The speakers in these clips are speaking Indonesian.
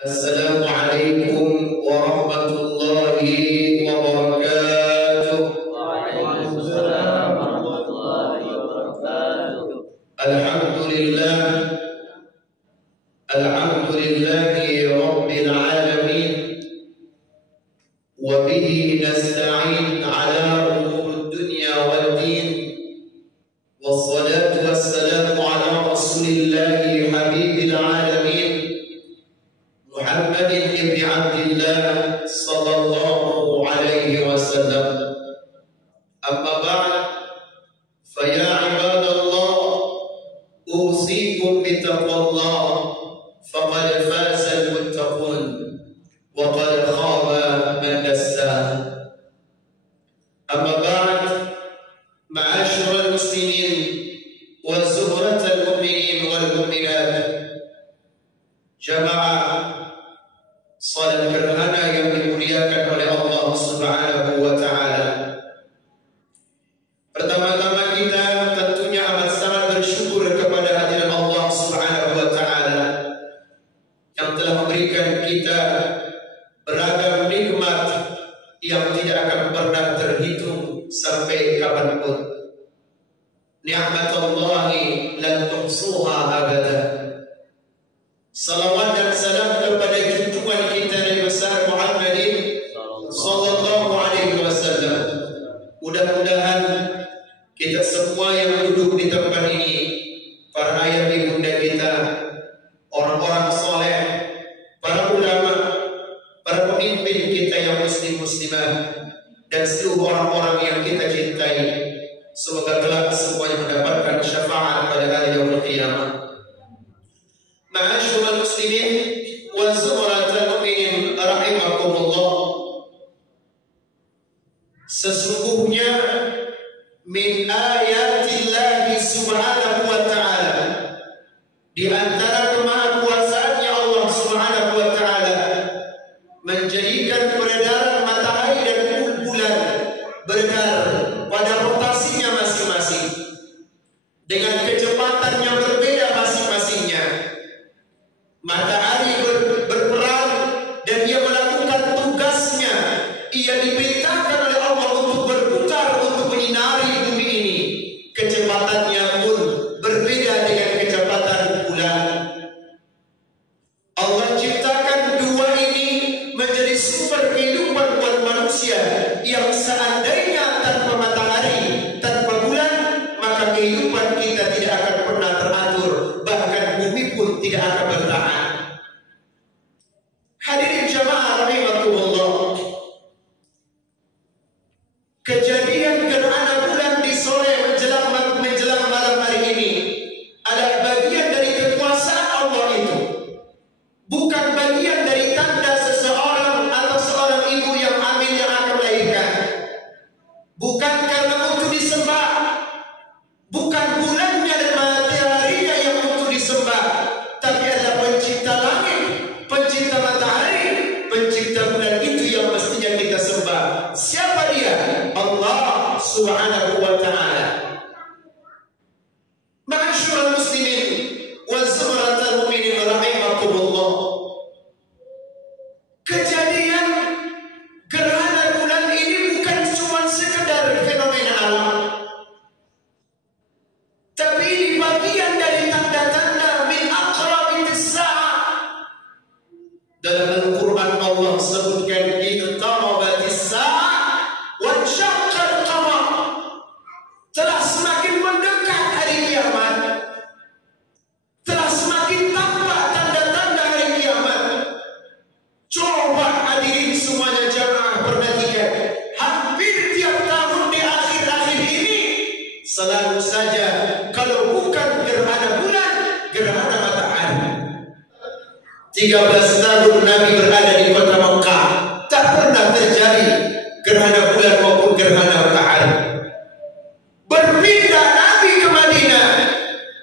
Assalamualaikum warahmatullahi wabarakatuh. Waalaikumsalam warahmatullahi wabarakatuh. Alhamdulillahi rabbil alamin. Wa bihi nasta'in ala umurid dunya wad din. Wassalatu wassalamu ala rasulillahi habibil alamin. محمد بن عبد الله صلى الله عليه وسلم. أما بعد فيا عباد الله أوصيكم بتقوى الله فقد فاز المتقون وقد خاب من دساه. أما بعد معاشر المسلمين وزمرة المؤمنين والمؤمنات جماعة salat gerhana yang dimuliakan oleh Allah Subhanahu wa taala. Pertama-tama kita tentunya amat sangat bersyukur kepada hadirat Allah Subhanahu wa taala yang telah memberikan kita beragam nikmat yang tidak akan pernah terhitung sampai kapanpun. Ni'matullahi lan tuhsuha abada. Salawat dan salam kepada junjungan kita Nabi besar Muhammadin sallallahu alaihi wasallam. Mudah-mudahan kita semua yang duduk di tempat ini, para ayah ibunda kita, orang-orang soleh, para ulama, para pemimpin kita yang muslim muslimah, dan seluruh orang-orang yang kita cintai, semoga kelak semuanya mendapatkan syafaat pada hari yaumul qiyamah. Ma'asyiral muslimin wa zumratal mu'minin rahimakumullah. Sesungguhnya min ayatillahi subhanahu wa ta'ala, di antara kemahakuasaannya Allah subhanahu wa ta'ala, menjadikan peredaran matahari dan bulan beredar pada rotasinya masing-masing dengan kecepatan yang berbeda masing-masingnya. Matahari berperan dan dia melakukan tugasnya. Ia diperintahkan oleh Allah untuk berputar, untuk menyinari bumi ini. Kecepatannya pun berbeda dengan kecepatan bulan. Allah ciptakan dua ini menjadi sumber kehidupan buat manusia, yang seandainya tanpa matahari, tanpa bulan, maka kehidupan kita tidak akan pernah teratur, bahkan bumi pun tidak akan bertahan. Hadirin jamaah rahimakumullah, kejadian gerhana bulan di sore menjelang malam hari ini adalah bagian dari kekuasaan Allah itu, bukan bagian dari tanda seseorang atau seorang ibu yang hamil yang akan melahirkan. Bukan karena untuk disembah, bukan bulannya dan mataharinya yang untuk disembah, tapi adalah pencipta langit, pencipta matahari, pencipta bulan itu yang mestinya kita sembah. Siapa dia? Allah subhanahu wa ta'ala. Ma'asyiral muslimin wa zumratal mu'minin rahimakumullah. Kejadian gerhana bulan ini bukan cuma sekedar fenomena alam, tapi ini bagian dari tanda-tanda min aqrabitis sa'ah. Dalam Al-Quran Allah sebutkan iqtarabatis sa'ah wa syaqqal qamar. Telah semakin mendekat hari kiamat, telah semakin tampak tanda-tanda hari kiamat. Coba hadirin semuanya jamaah perhatikan, hampir tiap tahun di akhir-akhir ini selalu saja kalau bukan gerhana bulan, gerhana matahari. 13 tahun Nabi berada di kota Mekah, tak pernah terjadi gerhana bulan maupun gerhana matahari. Berpindah Nabi ke Madinah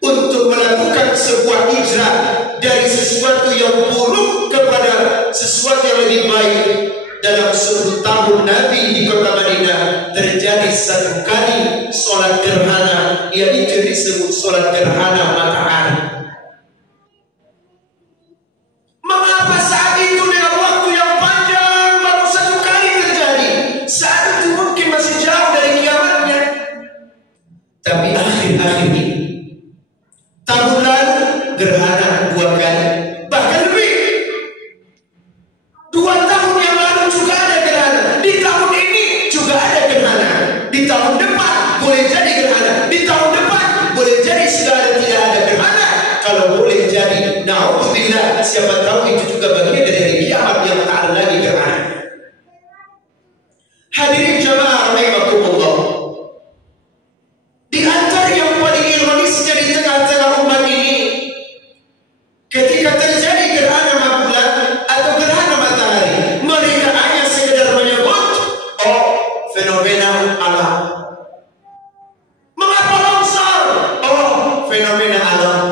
untuk melakukan sebuah hijrah dari sesuatu yang buruk kepada sesuatu yang lebih baik. Dalam 10 tahun Nabi di kota Madinah terjadi satu kali sholat gerhana, yaitu disebut sholat gerhana matahari. Mengapa saat itu juga bagian dari hari kiamat yang tak ada lagi gerhana. Hadirin jamaah rahimakumullah, di antara yang paling ironisnya di tengah-tengah umat ini, ketika terjadi gerhana bulan atau gerhana matahari, mereka hanya sekedar menyebut, oh, fenomena alam. Mengapa longsor? Oh, fenomena alam.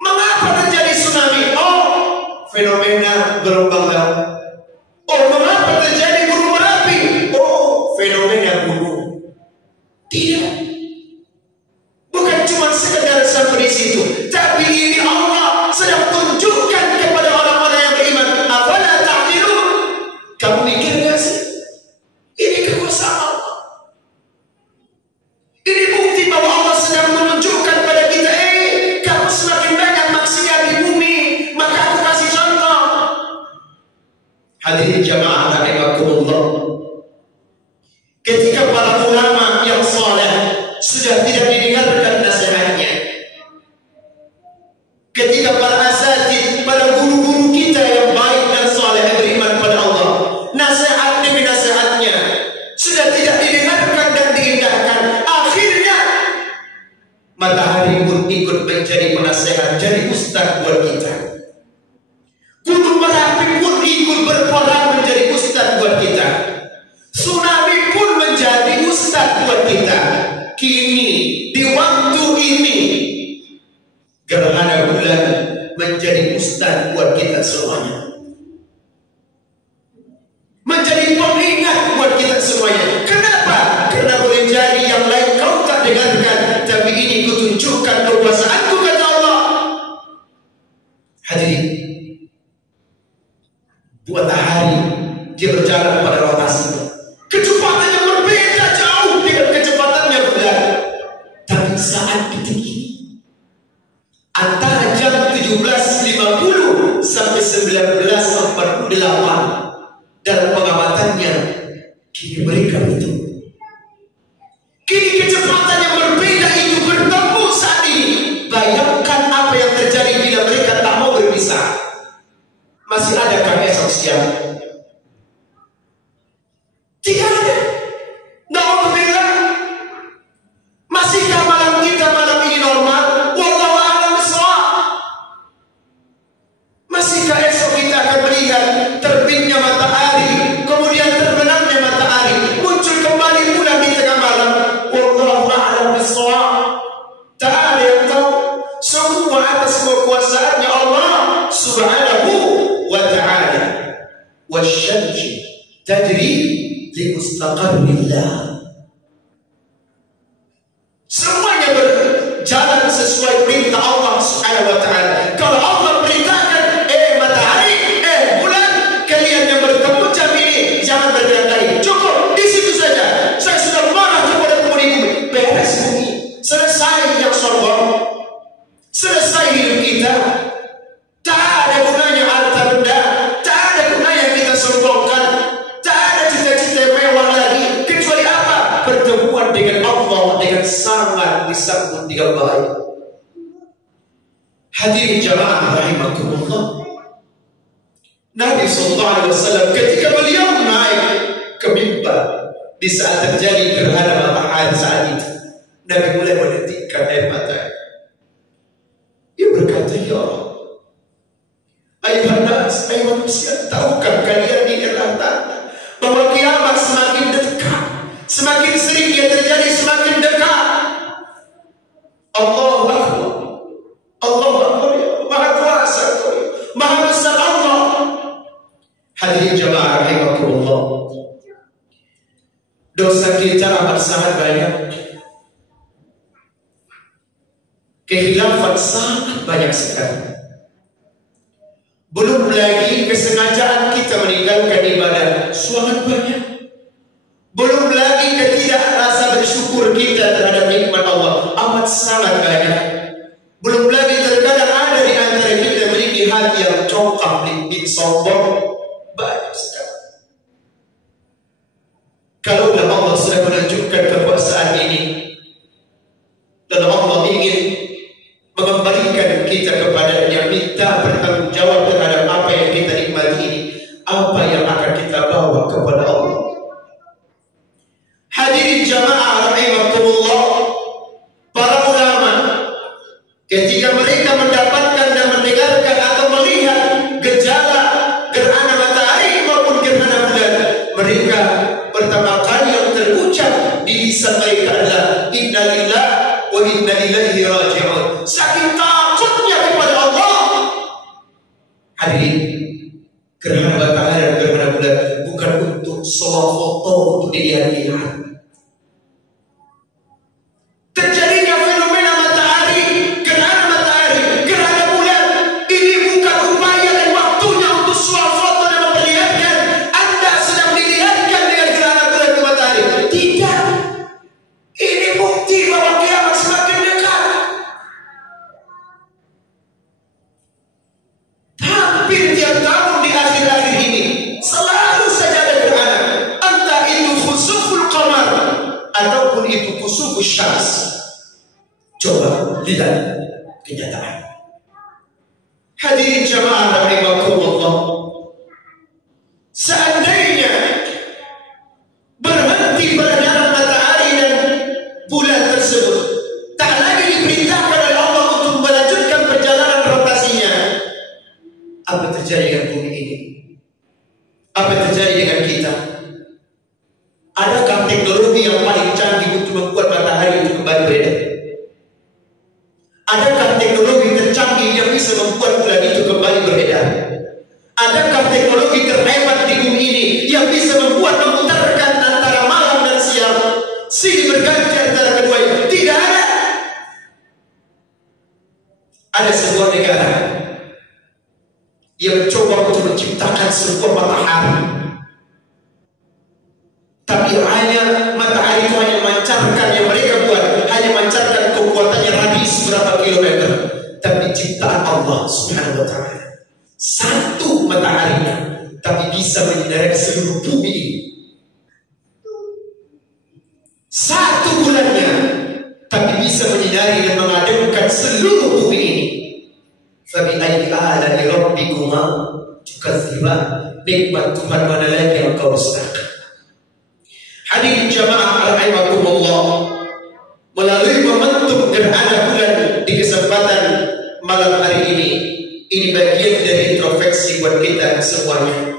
Mengapa terjadi tsunami? Oh, fenomena gelombang laut. Oh, mengapa terjadi gunung berapi? Oh, fenomena gunung. Tidak. Bukan cuma sekedar sampai di situ, tapi ini Allah sedang tunjukkan kepada orang-orang yang beriman. Afala ta'qilun? Kamu mikir gak sih? Ini kekuasaan Allah. Ini bukti bahwa Allah sedang menunjukkan pada kita, kamu semakin banyak maksiat di bumi, maka aku kasih contoh. Hadirin jamaah rahimakumullah, ketika para ulama yang saleh sudah tidak didengarkan nasihatnya, ketika para asatidz, para guru-guru kita yang baik dan saleh beriman pada Allah, nasihat demi nasihatnya sudah tidak didengarkan dan diindahkan, akhirnya matahari pun ikut menjadi penasehat, jadi ustaz buat kita. Gunung Merapi pun ikut berperan menjadi ustaz buat kita. Tsunami pun menjadi ustaz buat kita. Kini di waktu ini gerhana bulan menjadi ustaz buat kita semuanya, menjadi pengingat buat kita semuanya. Kenapa? Karena boleh jadi yang lain kau tak dengarkan, tapi ini kutunjukkan kekuasaanku, kata Allah. Hadirin, matahari dia berjalan pada rotasinya, kecepatannya berbeda jauh dengan kecepatannya bulan. Tapi saat detik ini, antara jam 17.50 sampai 19.48 dalam pengamatannya, kini mereka itu, kini kecepatan yang berbeda itu bertemu saat ini. Bayangkan apa yang terjadi bila mereka tak mau berpisah. Masih adakah esok siang? Tidak ada. Na'udzubillah. Masihkah malam kita malam ini normal? Wallahu a'lam bishawab. Masihkah esok kita akan melihat terbitnya matahari, kemudian terbenamnya matahari, muncul kembali bulan di tengah malam? Wallahu a'lam bishawab. Tak ada yang tahu. Semua atas kekuasaannya Allah Subhanahu wa ta'ala. Wasyamsi tajri li mustaqarrillah. Semuanya berjalan sesuai perintah Allah Subhanahu wa ta'ala. Kalau Allah perintahkan, matahari, bulan, kalian yang bertemu jam ini jangan bergerak. Cukup di situ saja. Saya sudah marah kepada penghuni bumi. Beres bumi. Selesai yang sombong. Selesai hidup kita. Tak ada gunanya harta benda, tak ada gunanya kita sombongkan, tak ada cita-cita mewah lagi, kecuali apa? Pertemuan dengan Allah dengan sangat disambut dengan baik. Hadirin jamaah rahimakumullah, Nabi SAW ketika beliau naik ke mimbar di saat terjadi gerhana matahari saat itu, Nabi mulai menitikkan air mata. Dia berkata, ya Allah, ayuhan nas, ayuh manusia, tahukah kalian ini adalah tanda bahwa kiamat semakin dekat, semakin sering ia terjadi, semakin dekat. Allahu Akbar, Allahu Akbar, ya Maha Kuasa, Maha Besar Allah. Hadirin jamaah rahimakumullah, dosa kita amat sangat banyak, kekhilafan sangat banyak sekali. Belum lagi kesengajaan kita meninggalkan ibadah sangat banyak. Belum lagi ketidak rasa bersyukur kita terhadap nikmat Allah amat sangat banyak. Belum lagi terkadang ada di antara kita memiliki hati yang congkak, licik, sombong, banyak sekali. Kalau Allah sudah menunjukkan kekuasaan ini, dan Allah ingin mengembalikan kita kepadanya, minta bertanggung jawab terhadap apa Gerhana matahari dan gerhana bulan bukan untuk foto untuk dilihat-lihat. Terjadinya fenomena matahari, gerhana bulan ini bukan upaya dan waktunya untuk foto dan memperlihatkan Anda sedang dilihatkan dengan gerhana bulan dan matahari. Tidak. Ini bukti bahwa kiamat semakin dekat. Hampir tiap tahun di akhir-akhir ini selalu saja ada gerhana. Entah itu khusuful qamar ataupun itu khusuful syams. Coba lihat kenyataan. Hadirin jamaah rahimakumullah. Seandainya berhenti beredar matahari dan bulan tersebut, tak lagi diperintahkan oleh Allah untuk melanjutkan perjalanan rotasinya, apa terjadi dengan bumi ini? Apa terjadi dengan kita? Adakah teknologi yang paling canggih untuk membuat matahari itu kembali beredar? Adakah teknologi tercanggih yang bisa membuat bulan itu kembali beredar? Adakah teknologi terhebat di bumi ini yang bisa membuat memutarkan antara malam dan siang, silih berganti antara keduanya? Tidak ada. Ada sebuah negara yang mencoba untuk menciptakan sebuah matahari, tapi hanya matahari itu hanya memancarkan yang mereka buat, hanya memancarkan kekuatannya radius berapa kilometer, tapi ciptaan Allah Subhanahu wa Ta'ala satu mataharinya, tapi bisa menyinari seluruh bumi ini. Satu bulannya, tapi bisa menyinari dan mengademkan seluruh bumi ini. Fabi'ayyi ala'i rabbikuma tukadziban, nikmat Tuhan mana lagi yang kau dustakan. Hadirin jamaah rahimakumullah, melalui momentum gerhana bulan di kesempatan malam hari ini bagian dari introspeksi buat kita semuanya.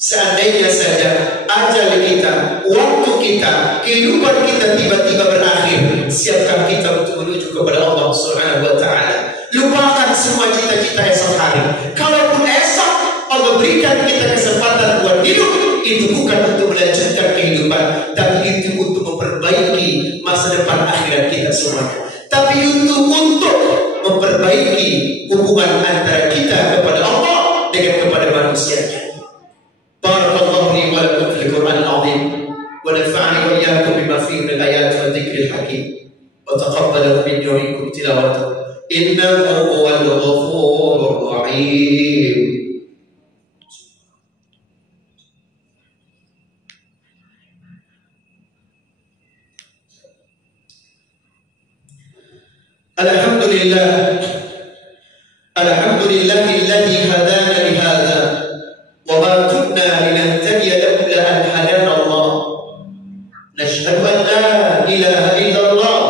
Seandainya saja ajal kita, waktu kita, kehidupan kita tiba-tiba berakhir, siapkah kita untuk menuju kepada Allah Subhanahu wa Ta'ala? Lupakan semua cita-cita esok hari. Kalaupun esok Allah berikan kita kesempatan buat hidup, itu bukan untuk melanjutkan kehidupan, tapi itu untuk memperbaiki masa depan akhirat kita semuanya. Tapi untuk memperbaiki hubungan antara kita kepada Allah dengan kepada manusianya. Barakallahu li wa lakum fil Qur'anil 'azim wa nafa'ani wa iyyakum bima fihi min ayati wa dzikril hakim wa taqabbalu minni wa minkum tilawatahu innahu huwal ghafurur rahim. Alhamdulillahilladzi hadana li hadza wa ma kunna linahtadiya laula an hadana Allah. Nashhadu an la ilaha illallah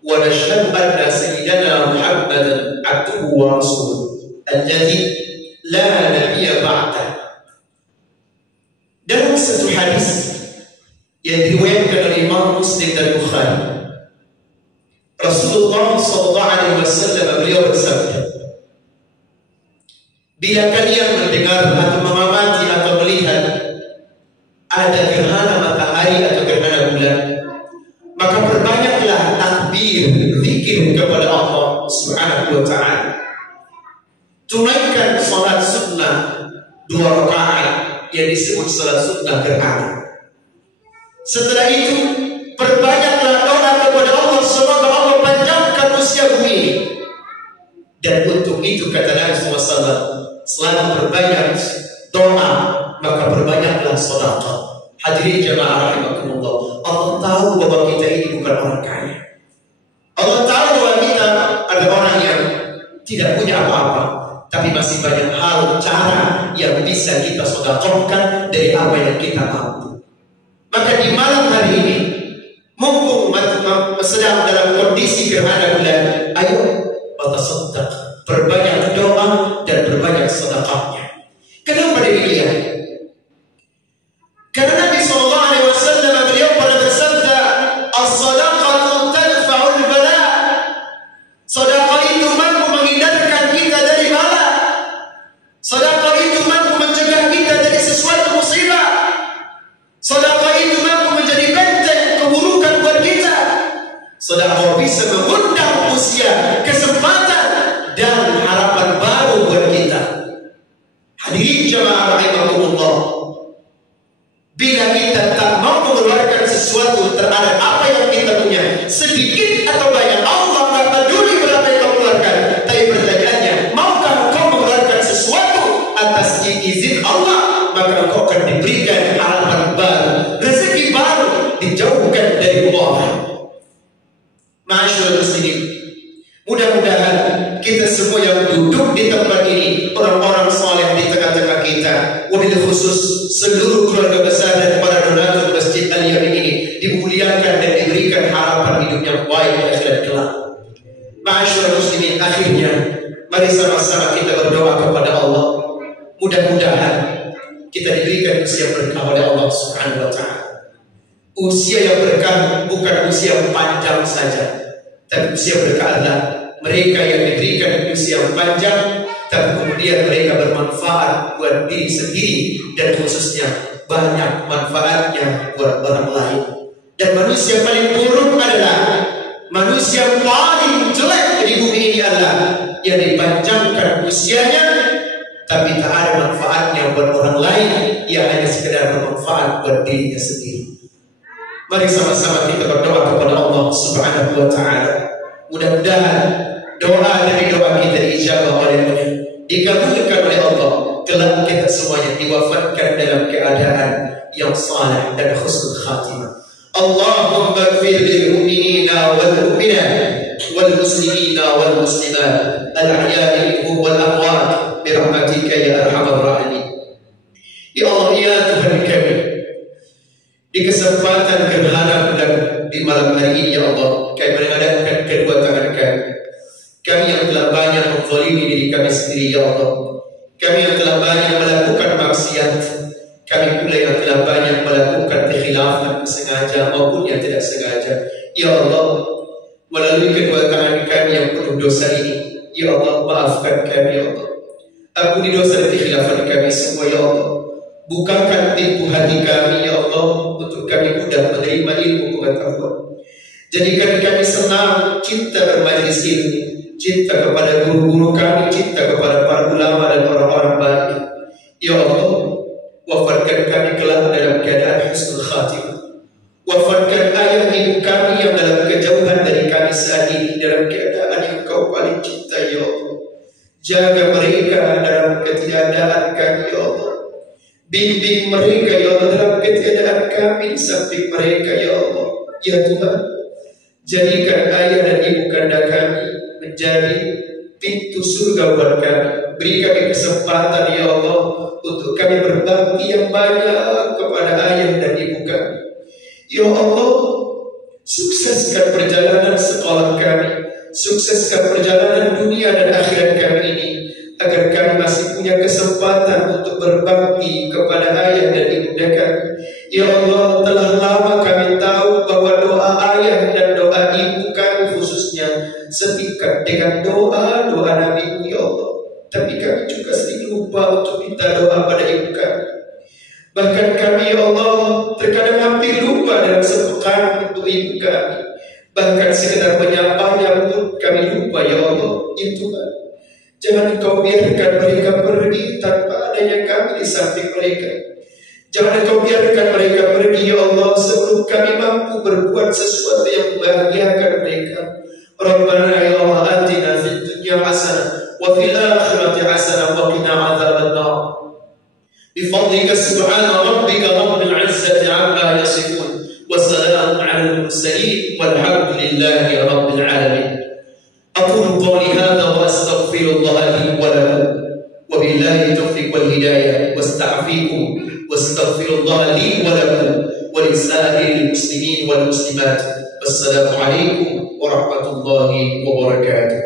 wa nashhadu anna sayyidana Muhammadan abduhu wa rasuluhu alladzi la nabiyya ba'dah. Dalam satu hadis yang diriwayatkan oleh Imam Muslim dan Bukhari, Rasulullah SAW beliau bersabda, bila kalian mendengar atau mengamati atau melihat ada gerhana matahari atau gerhana bulan, maka perbanyaklah takbir, zikir kepada Allah Subhanahu wa Ta'ala. Tunaikan salat sunnah 2 rakaat yang disebut salat sunnah gerhana. Setelah itu perbanyaklah doa kepada Allah, semoga Allah panjangkan usia bumi ini. Dan untuk itu kata Nabi SAW, selalu perbanyak doa, maka perbanyaklah sedekah. Hadirin jamaah rahimakumullah, Allah tahu bahwa kita ini bukan orang kaya. Allah tahu bahwa kita ada orang yang tidak punya apa-apa, tapi masih banyak hal, cara yang bisa kita sedekahkan dari apa yang kita mampu. Maka di malam hari ini, mumpung sedang dalam kondisi gerhana bulan, ayo bertasaddaq, berbanyak doa dan berbanyak sedekahnya. Kenapa demikian? Karena Nabi SAW beliau pernah bersabda, as-sadaqatu tadfa'ul bala. Sedekah itu mampu menghindarkan kita dari bala. Sedekah itu mampu mencegah Sedekah bisa mengundang usia, kesempatan dan harapan baru buat kita. Hadirin jamaah rahimakumullah, bila kita tak mau mengeluarkan sesuatu terhadap apa yang kita punya, sedikit atau banyak, Allah tak peduli berapa yang kau keluarkan. Tapi pertanyaannya, maukah kau mengeluarkan sesuatu atas izin Allah? Maka kau akan diberikan harapan baru, rezeki baru, dijauhkan dari Allah. Masyaallah muslimin, mudah-mudahan kita semua yang duduk di tempat ini, orang-orang saleh di tengah-tengah kita, wabil khusus seluruh keluarga besar dan para donatur Masjid Al-Yamin ini, dimuliakan dan diberikan harapan hidup yang baik di akhirat kelak. Masyaallah muslimin, akhirnya mari sama-sama kita berdoa kepada Allah. Mudah-mudahan kita diberikan usia berkah oleh Allah Subhanahu wa Ta'ala. Usia yang berkah bukan usia yang panjang saja, tapi usia berkah adalah mereka yang diberikan usia yang panjang, tapi kemudian mereka bermanfaat buat diri sendiri dan khususnya banyak manfaatnya buat orang lain. Dan manusia paling buruk adalah manusia paling jelek di bumi ini adalah yang dipanjangkan usianya, tapi tak ada manfaatnya buat orang lain, yang hanya sekedar bermanfaat buat dirinya sendiri. Mari sama-sama kita berdoa kepada Allah Subhanahu wa Ta'ala. Mudah-mudahan doa dari doa kita diijabah oleh-Nya, dikabulkan oleh Allah. Kelak kita semuanya diwafatkan dalam keadaan yang saleh dan husnul khatimah. Allahumma ighfir lil mu'minina wal mu'minat wal muslimina wal muslimat al-ahya'i minhum wal amwat bi rahmatika ya arhamar rahimin. Ya Allah, ya Tuhan kami, di kesempatan gerhana bulan di malam hari ini, ya Allah, kami mengadakan kedua tangan kami. Kami yang telah banyak menzalimi diri kami sendiri, ya Allah. Kami yang telah banyak melakukan maksiat. Kami pula yang telah banyak melakukan kekhilafan sengaja maupun yang tidak sengaja. Ya Allah, melalui kedua tangan kami yang penuh dosa ini, ya Allah, maafkan kami, ya Allah. Ampuni dosa dan kekhilafan kami semua, ya Allah. Bukakan pintu hati kami, ya Allah, untuk kami mudah menerima ilmu pengetahuan. Jadikan kami senang, cinta bermajlis ilmu, cinta kepada guru-guru kami, cinta kepada para ulama dan orang-orang baik. Ya Allah, wafatkan kami kelak dalam keadaan husnul khatimah. Wafatkan ayah ibu kami yang dalam kejauhan dari kami saat ini dalam keadaan yang Kau paling cinta, ya Allah. Jaga mereka dalam ketiadaan kami, ya Allah. Bimbing mereka, ya Allah, dalam ketiadaan kami di samping mereka, ya Allah. Ya Tuhan, jadikan ayah dan ibu kanda kami menjadi pintu surga buat kami. Beri kami kesempatan, ya Allah, untuk kami berbakti yang banyak kepada ayah dan ibu kami. Ya Allah, sukseskan perjalanan sekolah kami, sukseskan perjalanan dunia dan akhirat kami ini, agar kami masih punya kesempatan untuk berbakti kepada ayah dan ibunda kami. Ya Allah, telah lama kami tahu bahwa doa ayah dan doa ibu kami khususnya setingkat dengan doa-doa Nabi-Mu, ya Allah. Tapi kami juga sering lupa untuk minta doa pada ibu kami. Bahkan kami, ya Allah, terkadang hampir lupa dalam sepekan untuk ibu kami. Bahkan sekedar menyapanya pun kami lupa, ya Allah. Ya Tuhan, jangan Kau biarkan mereka pergi tanpa adanya kami di samping mereka. Jangan Kau biarkan mereka pergi, ya Allah, sebelum kami mampu berbuat sesuatu yang membahagiakan mereka. Rabbana ya Allah, atina fid dunya hasanah wa fil akhirati hasanah wa qina adzabannar. Bifadlika subhana rabbika rabbil izzati amma yasifun wa salamun alal mursalin walhamdulillahi rabbil alamin. أقول قولي هذا وأستغفر الله لي ولكم وبالله التوفيق والهداية واستعفيكم واستغفر الله لي ولكم ولسائر المسلمين والمسلمات. والسلام عليكم ورحمة الله وبركاته.